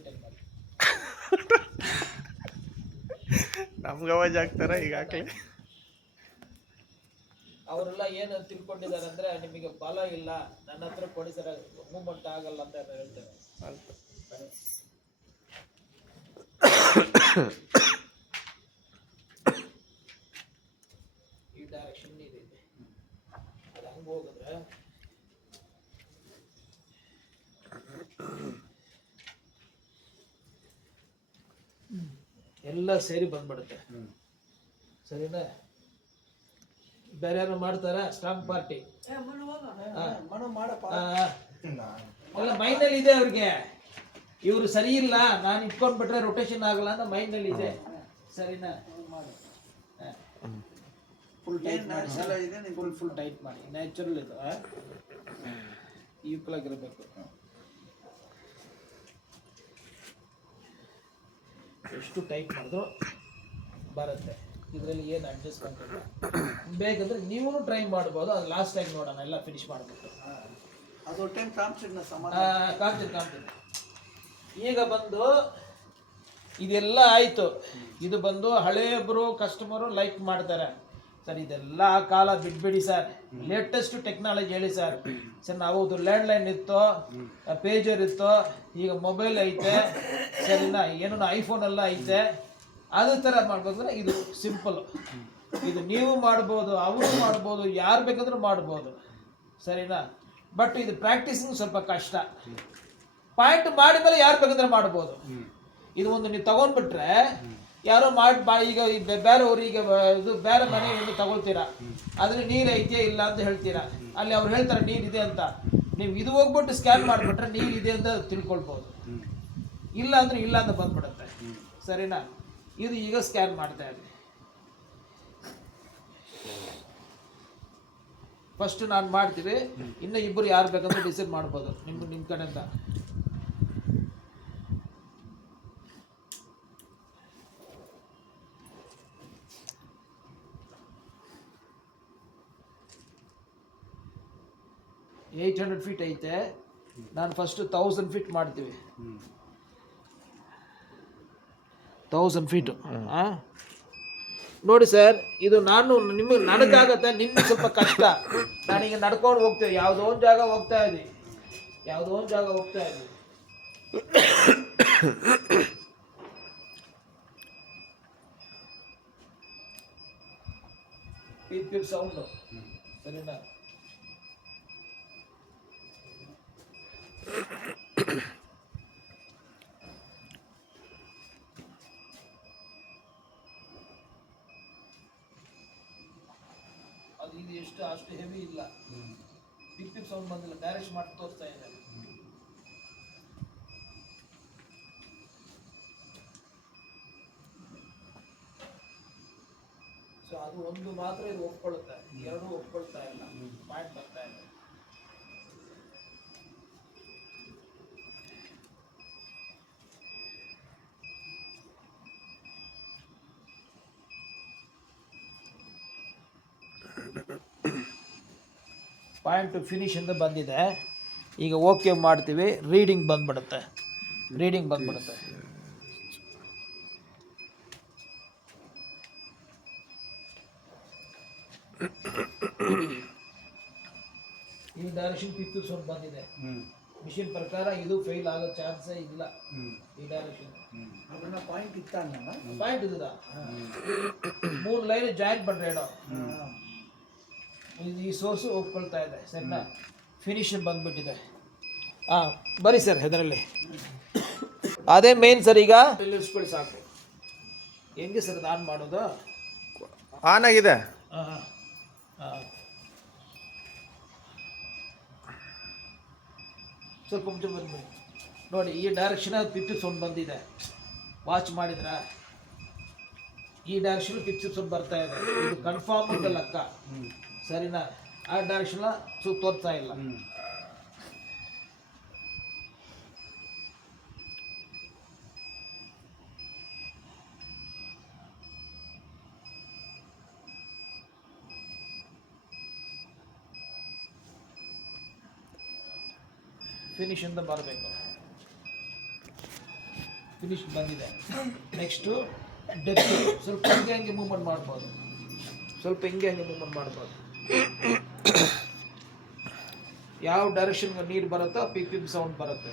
Maintain ಮಾಡಿ. ನಮ್ಗೆ ಅವಾಜ್ ಆಗ್ತಾರ ಈಗಾಗಲೇ. ಅವರೆಲ್ಲ ಏನು ತಿಳ್ಕೊಂಡಿದ್ದಾರೆ ಅಂದ್ರೆ ನಿಮಗೆ ಬಲ ಇಲ್ಲ, ನನ್ನ ಹತ್ರ ಕೊಡಿ ಸರ್, ಮೂವ್ಮೆಂಟ್ ಆಗಲ್ಲ ಅಂತ ಹೇಳ್ತಾರೆ. ಈ ಡೈರೆಕ್ಷನ್ ಇದೆ, ಅದು ಹಂಗೆ ಹೋಗಿದ್ರೆ ಎಲ್ಲ ಸೇರಿ ಬಂದ್ಬಿಡುತ್ತೆ. ಸರಿನಾ? ಬೇರೆ ಯಾರು ಮಾಡ್ತಾರ? ಸ್ಟ್ರಾಂಗ್ ಪಾರ್ಟಿ ಎಲ್ಲ ಮೈಂಡಲ್ಲಿ ಇದೆ ಅವ್ರಿಗೆ. ಇವರು ಸರಿ ಇಲ್ಲ, ನಾನು ಇಟ್ಕೊಂಡ್ಬಿಟ್ರೆ ರೊಟೇಷನ್ ಆಗಲ್ಲ ಅಂತ ಮೈಂಡಲ್ಲಿ ಇದೆ. ಸರಿನಾ? ಫುಲ್ ಟೈಟ್ ಮಾಡಿ, ಫುಲ್ ಟೈಟ್ ಮಾಡಿ. ನ್ಯಾಚುರಲ್ ಇದು ಈಕ್ವಲ್ ಆಗಿರಬೇಕು. ಎಷ್ಟು ಟೈಟ್ ಮಾಡಿದ್ರು ಬರುತ್ತೆ, ಇದರಲ್ಲಿ ಏನು ಅಡ್ಜಸ್ಟ್ಮೆಂಟ್ ಇಲ್ಲ. ಬೇಕಂದ್ರೆ ನೀವು ಟ್ರೈ ಮಾಡ್ಬೋದು. ಅದು ಲಾಸ್ಟ್ ಟೈಮ್ ನೋಡೋಣ, ಎಲ್ಲ ಫಿನಿಶ್ ಮಾಡಿಬಿಟ್ಟು. ಅದು ಟೈಮ್ ಕಾಮ್ತೀನಿ. ಈಗ ಬಂದು ಇದೆಲ್ಲ ಆಯಿತು. ಇದು ಬಂದು ಹಳೆಯೊಬ್ಬರು ಕಸ್ಟಮರು ಲೈಕ್ ಮಾಡ್ತಾರೆ ಸರ್. ಇದೆಲ್ಲ ಕಾಲ ಬಿಟ್ಬಿಡಿ ಸರ್, ಲೇಟೆಸ್ಟ್ ಟೆಕ್ನಾಲಜಿ ಹೇಳಿ ಸರ್. ನಾವು ಲ್ಯಾಂಡ್ಲೈನ್ ಇತ್ತು, ಪೇಜರ್ ಇತ್ತು, ಈಗ ಮೊಬೈಲ್ ಐತೆ. ಸರಿನಾ? ಏನೋ ಐಫೋನ್ ಎಲ್ಲ ಐತೆ. ಅದೇ ಥರ ಮಾಡ್ಬೇಕಂದ್ರೆ ಇದು ಸಿಂಪಲ್. ಇದು ನೀವು ಮಾಡ್ಬೋದು, ಅವರು ಮಾಡ್ಬೋದು, ಯಾರು ಬೇಕಾದ್ರೂ ಮಾಡ್ಬೋದು. ಸರಿನಾ? ಬಟ್ ಇದು ಪ್ರಾಕ್ಟೀಸಿಂಗ್ ಸ್ವಲ್ಪ ಕಷ್ಟ. ಪಾಯಿಂಟ್ ಮಾಡಿದ್ಮೇಲೆ ಯಾರು ಬೇಕಂದ್ರೆ ಮಾಡ್ಬೋದು. ಇದು ಒಂದು ನೀವು ತಗೊಂಡ್ಬಿಟ್ರೆ ಯಾರೋ ಮಾಡಿ ಈಗ ಬೇರೆಯವ್ರು ಈಗ ಇದು ಬೇರೆ ಮನೆಯನ್ನು ತಗೊಳ್ತೀರಾ, ಅದ್ರಲ್ಲಿ ನೀರು ಐತೆ ಇಲ್ಲ ಅಂತ ಹೇಳ್ತೀರಾ. ಅಲ್ಲಿ ಅವ್ರು ಹೇಳ್ತಾರೆ ನೀರಿದೆ ಅಂತ. ನೀವು ಇದು ಹೋಗ್ಬಿಟ್ಟು ಸ್ಕ್ಯಾನ್ ಮಾಡಿಬಿಟ್ರೆ ನೀರಿದೆ ಅಂತ ತಿಳ್ಕೊಳ್ಬೋದು. ಇಲ್ಲ ಅಂದ್ರೆ ಇಲ್ಲ ಅಂತ ಬಂದ್ಬಿಡುತ್ತೆ. ಸರಿನಾ? ಇದು ಈಗ ಸ್ಕ್ಯಾನ್ ಮಾಡ್ತಾ ಇದೆ. ಫಸ್ಟ್ ನಾನು ಮಾಡ್ತೀವಿ, ಇನ್ನು ಇಬ್ಬರು ಯಾರು ಬೇಕಂದ್ರೆ ಡಿಸೈಡ್ ಮಾಡ್ಬೋದು ನಿಮ್ಮ ಕಡೆಯಿಂದ. $800 feet ಐತೆ. ನಾನು ಫಸ್ಟ್ 1000 feet ಮಾಡ್ತೀವಿ. 1000 feet. ನೋಡಿ ಸರ್, ಇದು ನಿಮಗೆ ನನಗಾಗತ್ತೆ, ನಿಮ್ಗೆ ಸ್ವಲ್ಪ ಕಷ್ಟ. ನಾನೀಗ ನಡ್ಕೊಂಡು ಹೋಗ್ತೇವೆ, ಯಾವುದೋ ಒಂದು ಜಾಗ ಹೋಗ್ತಾ ಇದ್ದೀವಿ. Pip sound. ಸರಿನಾ? ಅದು ಇದು ಅಷ್ಟು ಹೆವಿ ಇಲ್ಲ. ಪಿಪ್ ಸೌಂಡ್ ಬಂದಿಲ್ಲ, ಡೈರೆಕ್ಟ್ ಮಾಡಿ ತೋರಿಸ್ತಾ ಇದೆ. ಸೊ ಅದು ಒಂದು ಮಾತ್ರ ಇದು ಒಪ್ಕೊಳ್ಳುತ್ತೆ, ಎರಡೂ ಒಪ್ಕೊಳ್ತಾ ಇಲ್ಲ. ಪಾಯಿಂಟ್ ಬರ್ತಾ ಇದೆ. ಪಾಯಿಂಟ್ ಫಿನಿಶ್ ಅಂತ ಬಂದಿದೆ. ಈಗ ಓಕೆ ಮಾಡ್ತೀವಿ. ರೀಡಿಂಗ್ ಬಂದ್ಬಿಡುತ್ತೆ. ಈ ಡೈರೆಕ್ಷನ್ ಪಿಪ್ ಸೌಂಡ್ ಬಂದಿದೆ. ಮಿಷಿನ್ ಪ್ರಕಾರ ಇದು ಫೇಲ್ ಆಗೋ ಚಾನ್ಸೇ ಇಲ್ಲ. ಈ ಡೈರೆಕ್ಷನ್ ಪಾಯಿಂಟ್ ಇದಾ 3 ಲೈನ್ ಜಾಯಿನ್ ಪண்றேடோ. ಈ ಸೋರ್ಸು ಒಪ್ಕೊಳ್ತಾ ಇದೆ. ಸರಿನಾ? ಫಿನಿಶ್ ಬಂದ್ಬಿಟ್ಟಿದೆ. ಬರೀ ಸರ್ ಇದರಲ್ಲಿ ಅದೇ ಮೇನ್ ಸರ್. ಈಗ ನಿಲ್ಲಿಸ್ಕೊಳ್ಳಿ ಸಾಕು. ಹೆಂಗೆ ಸರ್ ಅದು ಆನ್ ಮಾಡೋದು? ಆನ್ ಆಗಿದೆ. ಸ್ವಲ್ಪ ಮುಂಚೆ ಬಂದ್ಬಿಡಿ. ನೋಡಿ, ಈ ಡೈರೆಕ್ಷನ್ ಪಿಪ್ ಸೌಂಡ್ ಬಂದಿದೆ. ವಾಚ್ ಮಾಡಿದ್ರ? ಈ ಡೈರೆಕ್ಷನ್ ಪಿಪ್ ಸೌಂಡ್ ಬರ್ತಾ ಇದೆ. ಇದು ಕನ್ಫರ್ಮ್ ಅಂತ ಲೆಕ್ಕ. ಸರಿನಾ? ಆ ಡೈರೆಕ್ಷನ್ ತೋರ್ತಾ ಇಲ್ಲ. ಫಿನಿಶ್ ಅಂತ ಬರಬೇಕು. ಫಿನಿಶ್ ಬಂದಿದೆ. ನೆಕ್ಸ್ಟು ಡೆಪ್ತ್ ಸ್ವಲ್ಪ ಹಿಂಗೆ ಮೂವ್ಮೆಂಟ್ ಮಾಡ್ಬೋದು, ಸ್ವಲ್ಪ ಹಿಂಗೆ ಮೂವ್ಮೆಂಟ್ ಮಾಡ್ಬೋದು. ಯಾವ ಡೈರೆಕ್ಷನ್ಗೆ ನೀರು ಬರುತ್ತೋ ಪಿಪ್ ಪಿಪ್ ಸೌಂಡ್ ಬರುತ್ತೆ.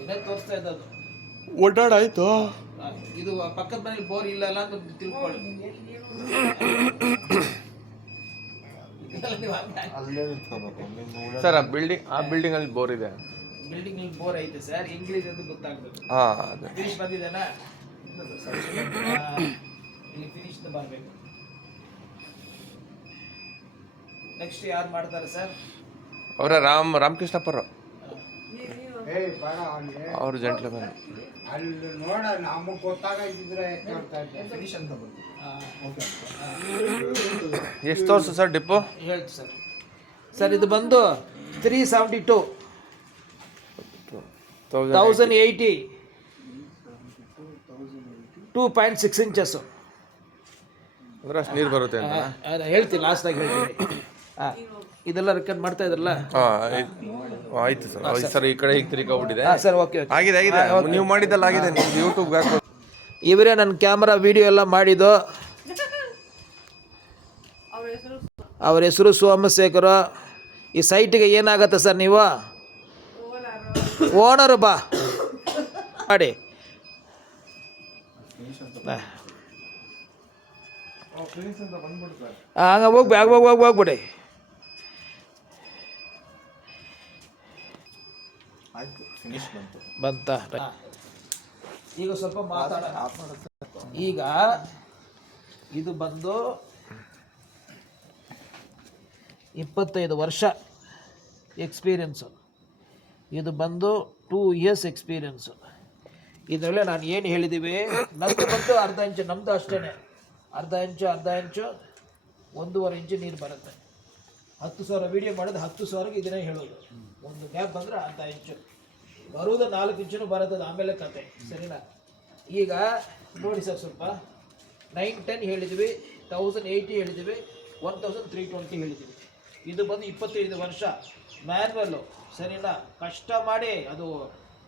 ಏನೇ ತೋರಿಸ್ತಾ ಇದ್ದದು ಓಡಾಡಾಯ್ತು. ಇದು ಪಕ್ಕದ ಮನೇಲಿ ಬೋರ್ ಇಲ್ಲ ಅಲ್ಲ ಅಂತ ತಿಳ್ಕೊಳ್ಳಿ. ಸರ್ ಆ ಬಿಲ್ಡಿಂಗ್ ಅಲ್ಲಿ ಬೋರ್ ಇದೆ. ಬಿಲ್ಡಿಂಗ್ ಬೋರ್ ಐತೆ ಸರ್, ಇಂಗ್ಲೀಷ್ ಅಂತ ಗೊತ್ತಾಗ್ಬೇಕು. ಫಿನಿಶ್ ಬಂದಿದೆನಾ? ಇಲ್ಲಿ ಫಿನಿಶ್ ಬರಬೇಕು. ನೆಕ್ಸ್ಟ್ ಯಾರು ಮಾಡ್ತಾರೆ ಸರ್? ಅವರ ರಾಮಕೃಷ್ಣಪ್ಪರು, ಅವ್ರ ಜೆಂಟ್ಲ್ಮನ್. ಅಲ್ಲಿ ನೋಡ ನಮಗೆ ಗೊತ್ತಾಗಿದ್ರೆ ಫಿನಿಶ್ ಅಂತ ಬಂತು. ಎಷ್ಟು ತೋರಿಸು ಸರ್ ಡಿಪ್ಪು? ಹೇಳ್ತು ಸರ್. ಸರ್ ಇದು ಬಂದು 372 1080 2.6 ಇಂಚಸ್. ಅಂದ್ರೆ ಅಷ್ಟು ನೀರು ಬರುತ್ತೆ ಅಂತ ಹೇಳ್ತೀನಿ, ಲಾಸ್ಟಾಗಿ ಹೇಳ್ತೀನಿ. ಇದೆಲ್ಲ ರೆಕಾರ್ಡ್ ಮಾಡ್ತಾ ಇದ್ರಲ್ಲ? ಆಯ್ತು ಸರ್. ಸರ್ ಈ ಕಡೆ ಈಗ ತಿರ್ಗಾಗ್ಬಿಟ್ಟಿದೆ. ಸರ್ ಓಕೆ, ಆಗಿದೆ ನೀವು ಮಾಡಿದ್ದಲ್ಲ ಆಗಿದೆ. ನಿಮ್ದು ಯೂಟ್ಯೂಬ್ಗೆ ಹಾಕೋ. ಇವರೇ ನನ್ನ ಕ್ಯಾಮ್ರಾ ವಿಡಿಯೋ ಎಲ್ಲ ಮಾಡಿದ್ದು. ಅವ್ರ ಹೆಸರು ಸೋಮಶೇಖರ. ಈ ಸೈಟಿಗೆ ಏನಾಗತ್ತೆ ಸರ್? ನೀವು ಓನರು ಬಾ ಮಾಡಿ. ಹಂಗ ಹೋಗ್ಬಿಡಿ. ಬಂತ. ಈಗ ಸ್ವಲ್ಪ ಮಾತಾಡೋಣ. ಈಗ ಇದು ಬಂದು 25 ವರ್ಷ ಎಕ್ಸ್ಪೀರಿಯನ್ಸು. ಇದು ಬಂದು 2 ಇಯರ್ಸ್ ಎಕ್ಸ್ಪೀರಿಯನ್ಸು. ಇದರಲ್ಲೇ ನಾನು ಏನು ಹೇಳಿದ್ದೀವಿ, ನಮ್ಮದು ಬಂದು ಅರ್ಧ ಇಂಚು, ನಮ್ಮದು ಅಷ್ಟೇ ಅರ್ಧ ಇಂಚು 1.5 ಇಂಚು ನೀರು ಬರುತ್ತೆ. 10,000 ವೀಡಿಯೋ ಮಾಡಿದ್ರೆ 10,000ಗೆ ಇದನ್ನೇ ಹೇಳೋದು. ಒಂದು ಗ್ಯಾಪ್ ಬಂದರೆ ಅರ್ಧ ಇಂಚು ಬರುವುದು, 4 ಇಂಚು ಬರುತ್ತದೆ, ಆಮೇಲೆ ಕತೆ. ಸರಿನಾ? ಈಗ ನೋಡಿ ಸರ್, ಸ್ವಲ್ಪ 910 ಹೇಳಿದ್ವಿ, 1080 ಹೇಳಿದ್ವಿ, 1320 ಹೇಳಿದ್ವಿ. ಇದು ಬಂದು 25 ವರ್ಷ ಮ್ಯಾನ್ಯಲ್ಲು. ಸರಿನಾ? ಕಷ್ಟ ಮಾಡಿ ಅದು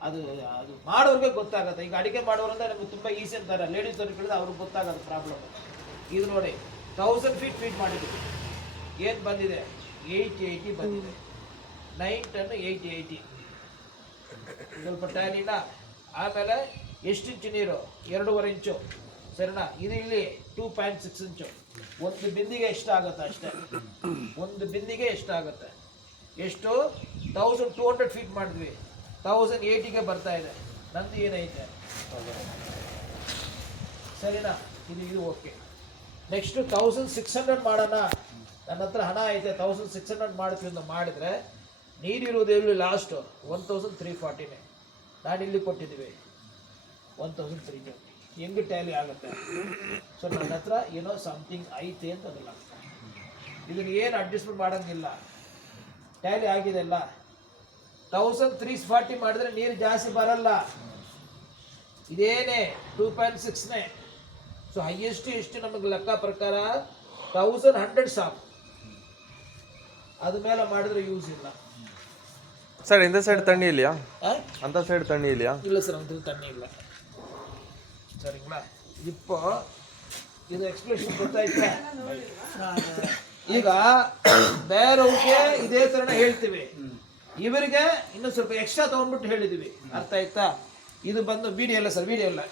ಅದು ಅದು ಮಾಡೋರಿಗೆ ಗೊತ್ತಾಗುತ್ತೆ. ಈಗ ಅಡುಗೆ ಮಾಡೋರಂದ್ರೆ ನಮಗೆ ತುಂಬ ಈಸಿ ಅಂತಾರೆ, ಲೇಡೀಸ್ ಅವ್ರಿಗೆ ಕೇಳಿದ್ರೆ ಅವ್ರಿಗೆ ಗೊತ್ತಾಗೋದು ಪ್ರಾಬ್ಲಮ್. ಇದು ನೋಡಿ 1000 ಫೀಟ್ ಮಾಡಿದ್ವಿ. ಏನು ಬಂದಿದೆ? 880 ಬಂದಿದೆ. 910 880 ಸ್ವಲ್ಪ ಟ್ಯಾಲಿನ. ಆಮೇಲೆ ಎಷ್ಟು ಇಂಚು ನೀರು? 2.5 ಇಂಚು. ಸರಿನಾ? ಇದು ಇಲ್ಲಿ 2.6 ಇಂಚು. ಒಂದು ಬಿಂದಿಗೆ ಎಷ್ಟಾಗುತ್ತೆ ಅಷ್ಟೇ, ಒಂದು ಬಿಂದಿಗೆ ಎಷ್ಟಾಗುತ್ತೆ? ಎಷ್ಟು? 1200 ಫೀಟ್ ಮಾಡಿದ್ವಿ, 1080ಗೆ ಬರ್ತಾ ಇದೆ. ನಂದು ಏನೈತೆ? ಸರಿನಾ? ಇದು ಓಕೆ. ನೆಕ್ಸ್ಟು 1600 ಮಾಡೋಣ. ನನ್ನ ಹತ್ರ ಹಣ ಐತೆ, 1600 ಮಾಡ್ತೀವಿ ಅಂತ ಮಾಡಿದರೆ ನೀರಿರುವುದು ಇಲ್ಲಿ ಲಾಸ್ಟು 1340. ನಾನಿಲ್ಲಿ ಕೊಟ್ಟಿದ್ದೀವಿ 1320. ಹೆಂಗೆ ಟ್ಯಾಲಿ ಆಗುತ್ತೆ? ಸೊ ನನ್ನ ಹತ್ರ ಏನೋ ಸಮಥಿಂಗ್ ಐತೆ ಅಂತ ಅದಲ್ಲ. ಇದನ್ನು ಏನು ಅಡ್ಜಸ್ಟ್ಮೆಂಟ್ ಮಾಡೋಂಗಿಲ್ಲ, ಟ್ಯಾಲಿ ಆಗಿದೆ ಅಲ್ಲ. 1340 ಮಾಡಿದ್ರೆ ನೀರು ಜಾಸ್ತಿ ಬರಲ್ಲ. ಇದೇನೇ 2.6ನೇ. ಸೊ ಹೈಯೆಸ್ಟ್ ಎಷ್ಟು ನಮಗೆ ಲೆಕ್ಕ ಪ್ರಕಾರ 1100 ಸಾಕು. ಅದ ಮೇಲೆ ಮಾಡಿದ್ರೆ ಯೂಸ್ ಇಲ್ಲ ಸರ್. ಇಂದ ಸೈಡ್ ತಣ್ಣಿ ಇದೆಯಾ? ಅಂತ ಸೈಡ್ ತಣ್ಣಿ ಇದೆಯಾ? ಇಲ್ಲ ಸರ್, ಅಂತ ತಣ್ಣಿ ಇಲ್ಲ. ಸರಿங்களா? ಇದು ಎಕ್ಸ್ಪ್ಲೇಷನ್ ಗೊತ್ತಾಯ್ತಾ? ಈಗ ಬೇರೆಯವ್ರಿಗೆ ಇದೇ ಥರನೇ ಹೇಳ್ತೀವಿ, ಇವರಿಗೆ ಇನ್ನೂ ಸ್ವಲ್ಪ ಎಕ್ಸ್ಟ್ರಾ ತೊಗೊಂಡ್ಬಿಟ್ಟು ಹೇಳಿದ್ದೀವಿ. ಅರ್ಥ ಆಯ್ತಾ? ಇದು ಬಂದು ವಿಡಿಯೋ ಇಲ್ಲ ಸರ್, ವಿಡಿಯೋ ಇಲ್ಲ.